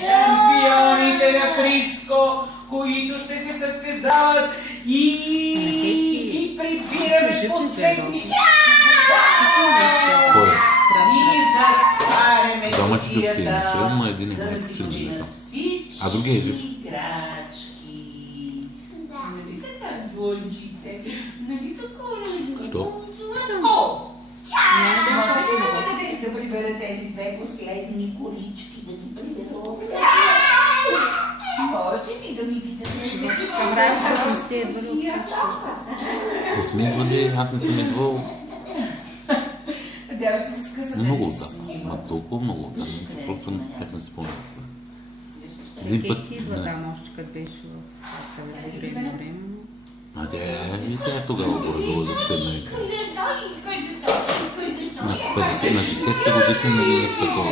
Шампионите на Криско, които ще се състезават и ги прибираме по светлите. И затваряме Домашните имаше, ама един е всички а другия е жив. играчки. Нали така, звънчице? Нали така? Що? Може ли да дадеш да прибера тези две последни колички, да ги прибера? Може ли да ми питате? Разбрах, не сте идвали от Не сме идвали, аз не съм идвал Дядото се скъса. много отдавна. Ма толкова много отдавна. Просто как не си спомням. Един път... Кети идва там още като беше в къде време. А тя е тогава горе-долу за 5 дни. На 50, на 60-те годишни, нали, такова.